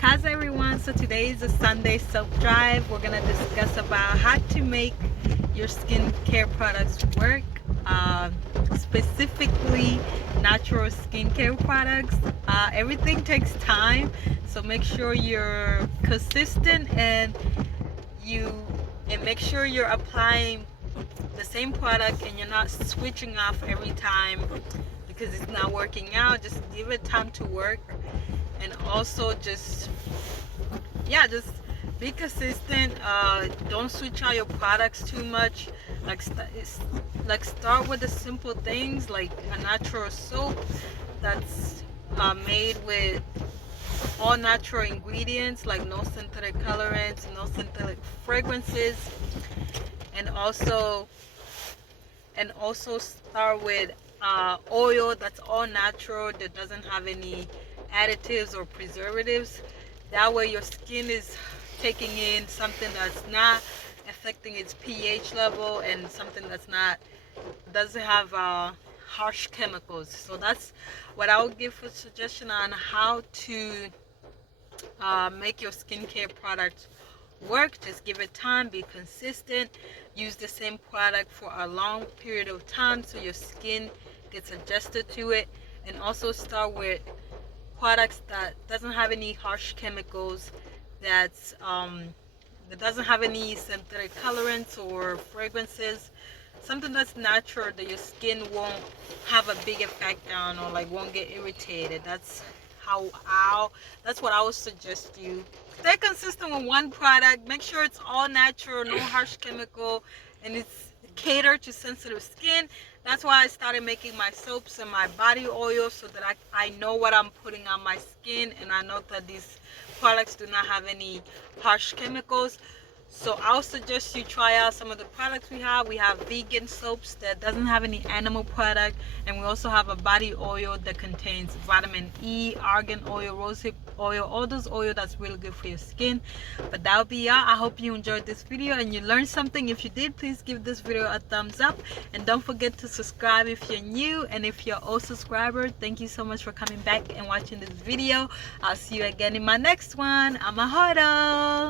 Kaze everyone, so today is a Sunday soap drive. We're gonna discuss about how to make your skincare products work, specifically natural skincare products. Everything takes time, so make sure you're consistent and make sure you're applying the same product and you're not switching off every time because it's not working out. Just give it time to work, and also just be consistent. Don't switch out your products too much. Start with the simple things like a natural soap that's made with all natural ingredients, like no synthetic colorants, no synthetic fragrances, and also start with oil that's all natural, that doesn't have any additives or preservatives. That way your skin is taking in something that's not affecting its pH level, and something that's not doesn't have harsh chemicals. So that's what I would give for suggestion on how to make your skincare product work. Just give it time, be consistent, use the same product for a long period of time so your skin gets adjusted to it, and also start with products that doesn't have any harsh chemicals, that doesn't have any synthetic colorants or fragrances, something that's natural that your skin won't have a big effect on, or like won't get irritated. That's what I would suggest you. Stay consistent with one product. Make sure it's all natural, no harsh chemical, and it's catered to sensitive skin. That's why I started making my soaps and my body oil, so that I know what I'm putting on my skin, and I know that these products do not have any harsh chemicals. So I'll suggest you try out some of the products we have. We have vegan soaps that doesn't have any animal product, and we also have a body oil that contains vitamin E, argan oil, rosehip oil, all those oil that's really good for your skin. But that'll be all. I hope you enjoyed this video and you learned something. If you did, please give this video a thumbs up, and don't forget to subscribe if you're new, and if you're old subscriber, thank you so much for coming back and watching this video. I'll see you again in my next one. Amahoro.